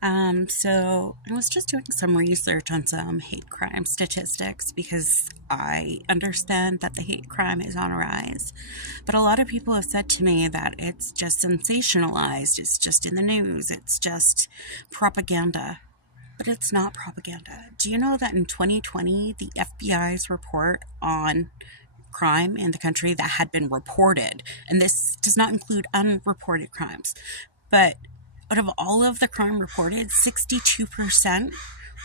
So I was just doing some research on some hate crime statistics because I understand that the hate crime is on a rise. But a lot of people have said to me that it's just sensationalized, it's just in the news, it's just propaganda. But it's not propaganda. Do you know that in 2020, the FBI's report on crime in the country that had been reported, and this does not include unreported crimes, but out of all of the crime reported, 62%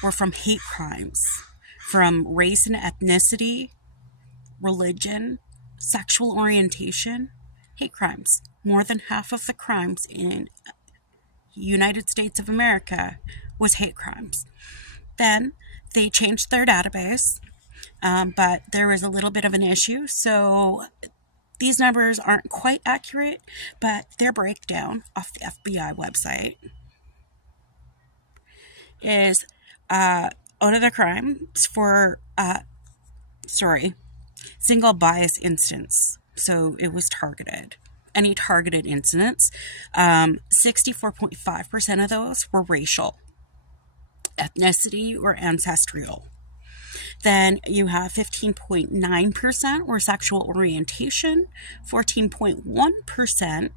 were from hate crimes, from race and ethnicity, religion, sexual orientation, hate crimes. More than half of the crimes in United States of America was hate crimes. Then they changed their database, but there was a little bit of an issue. So these numbers aren't quite accurate, but their breakdown off the FBI website is out of the crimes for, single bias instance. So it was targeted. Any targeted incidents, 64.5% of those were racial, ethnicity, or ancestral. Then you have 15.9% were sexual orientation, 14.1%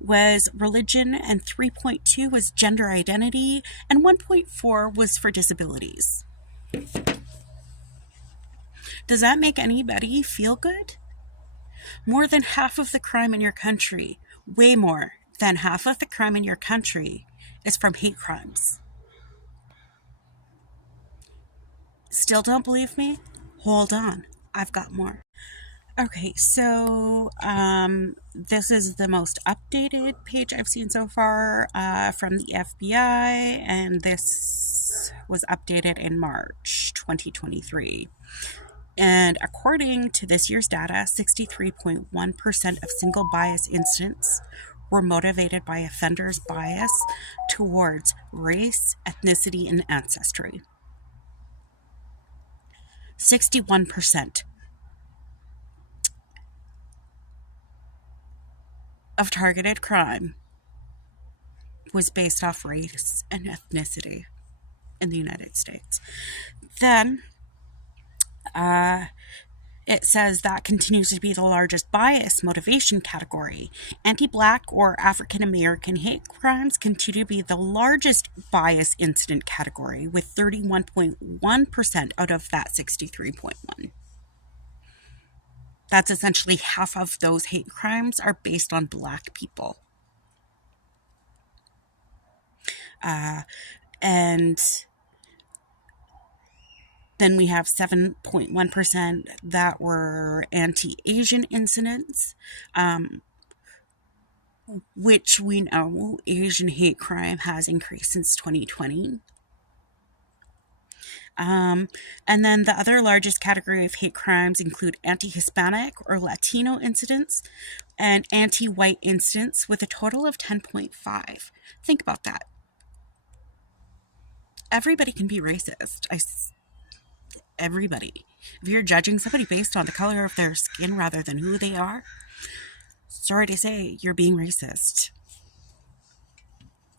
was religion, and 3.2 was gender identity, and 1.4 was for disabilities. Does that make anybody feel good? More than half of the crime in your country, way more than half of the crime in your country, is from hate crimes. Still don't believe me? Hold on, I've got more. Okay, so this is the most updated page I've seen so far from the FBI, and this was updated in March 2023. And according to this year's data, 63.1% of single bias incidents were motivated by offenders' bias towards race, ethnicity, and ancestry. 61% of targeted crime was based off race and ethnicity in the United States. Then it says that continues to be the largest bias motivation category. Anti-Black or African American hate crimes continue to be the largest bias incident category, with 31.1% out of that 63.1. That's essentially half of those hate crimes are based on Black people. And then we have 7.1% that were anti-Asian incidents, which we know Asian hate crime has increased since 2020. And then the other largest category of hate crimes include anti-Hispanic or Latino incidents and anti-white incidents, with a total of 10.5. Think about that. Everybody can be racist. Everybody. If you're judging somebody based on the color of their skin rather than who they are, sorry to say, you're being racist.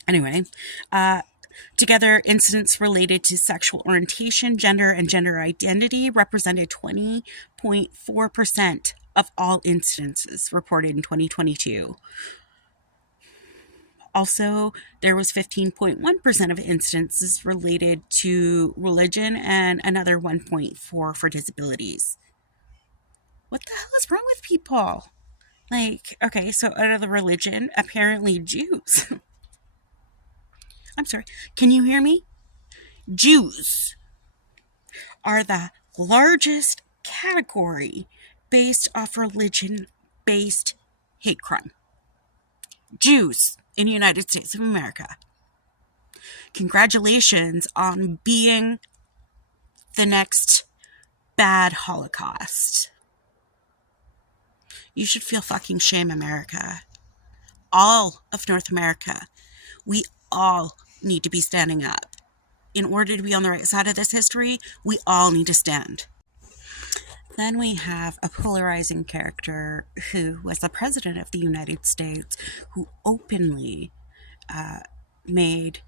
Anyway, together, incidents related to sexual orientation, gender, and gender identity represented 20.4% of all incidences reported in 2022. Also, there was 15.1% of instances related to religion and another 1.4 for disabilities. What the hell is wrong with people? Like, okay, so out of the religion, apparently Jews. I'm sorry, can you hear me? Jews are the largest category based off religion based hate crime. Jews in the United States of America. Congratulations on being the next bad Holocaust. You should feel fucking shame, America. All of North America. We all need to be standing up. In order to be on the right side of this history, we all need to stand. Then we have a polarizing character who was the president of the United States, who openly made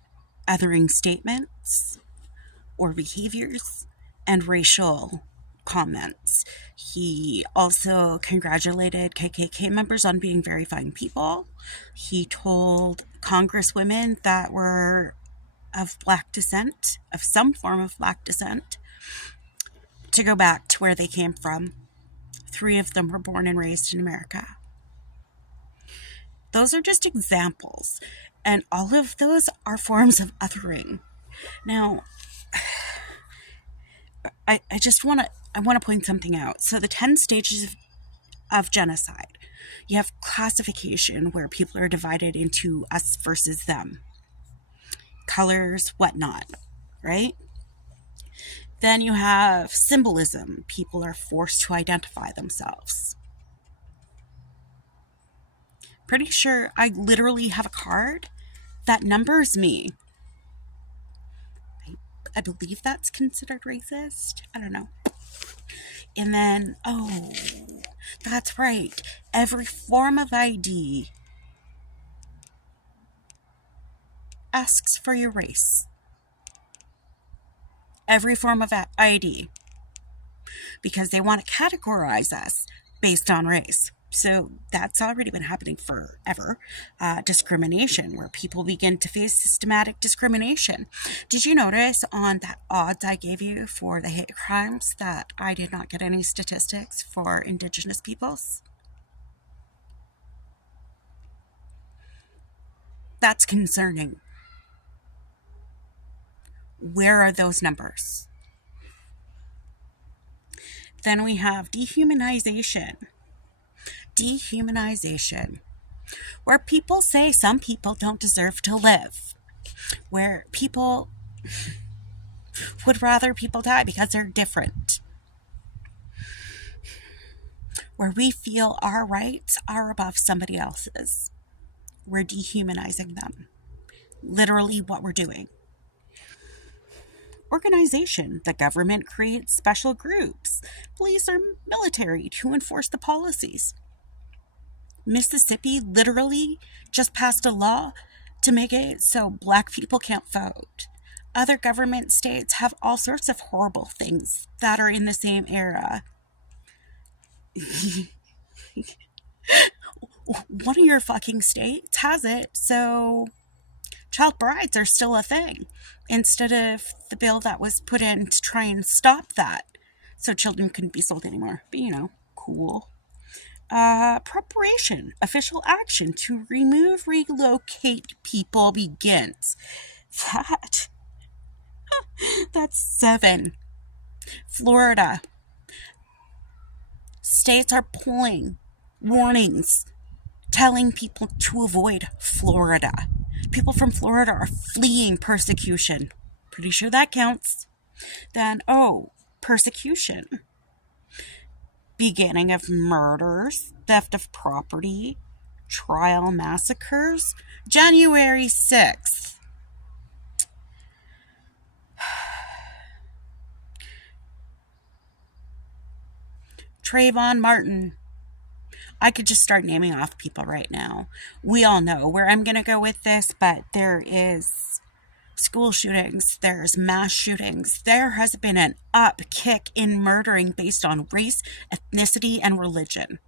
othering statements or behaviors, and racial comments. He also congratulated KKK members on being very fine people. He told congresswomen that were of black descent, of some form of black descent, to go back to where they came from. 3 of them were born and raised in America. Those are just examples, and all of those are forms of othering. Now, I just want to point something out. So the 10 stages of genocide, you have classification where people are divided into us versus them, colors, whatnot, right? Then you have symbolism. People are forced to identify themselves. Pretty sure I literally have a card that numbers me. I believe that's considered racist. I don't know. And then, oh, that's right. Every form of ID asks for your race. Every form of ID. Because they want to categorize us based on race. So that's already been happening forever. Discrimination, where people begin to face systematic discrimination. Did you notice on that odds I gave you for the hate crimes that I did not get any statistics for Indigenous peoples? That's concerning. Where are those numbers? Then we have dehumanization. Dehumanization, where people say some people don't deserve to live, where people would rather people die because they're different, where we feel our rights are above somebody else's. We're dehumanizing them. Literally what we're doing. Organization. The government creates special groups, police or military, to enforce the policies. Mississippi literally just passed a law to make it so black people can't vote. Other government states have all sorts of horrible things that are in the same era. One of your fucking states has it, so child brides are still a thing, instead of the bill that was put in to try and stop that, so children couldn't be sold anymore. But cool. Preparation, official action to remove, relocate people begins. That's 7. Florida. States are pulling warnings telling people to avoid Florida. People from Florida are fleeing persecution. Pretty sure that counts. Then, persecution. Beginning of murders, theft of property, trial massacres, January 6th. Trayvon Martin. I could just start naming off people right now. We all know where I'm going to go with this, but there is school shootings, there's mass shootings. There has been an upkick in murdering based on race, ethnicity, and religion.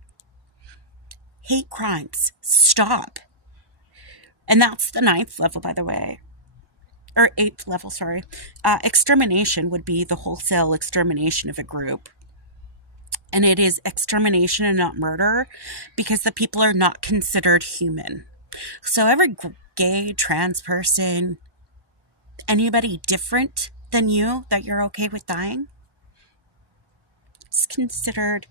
Hate crimes. Stop. And that's the 9th level, by the way. Or 8th level, sorry. Extermination would be the wholesale extermination of a group. And it is extermination and not murder because the people are not considered human. So every gay, trans person, anybody different than you that you're okay with dying, is considered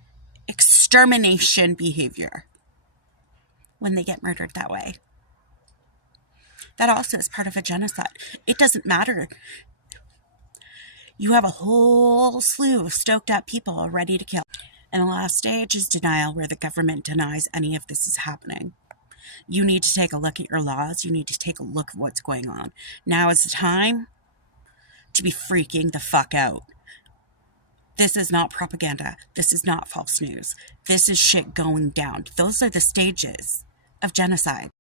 extermination behavior when they get murdered that way. That also is part of a genocide. It doesn't matter. You have a whole slew of stoked up people ready to kill. And the last stage is denial, where the government denies any of this is happening. You need to take a look at your laws. You need to take a look at what's going on. Now is the time to be freaking the fuck out. This is not propaganda. This is not false news. This is shit going down. Those are the stages of genocide.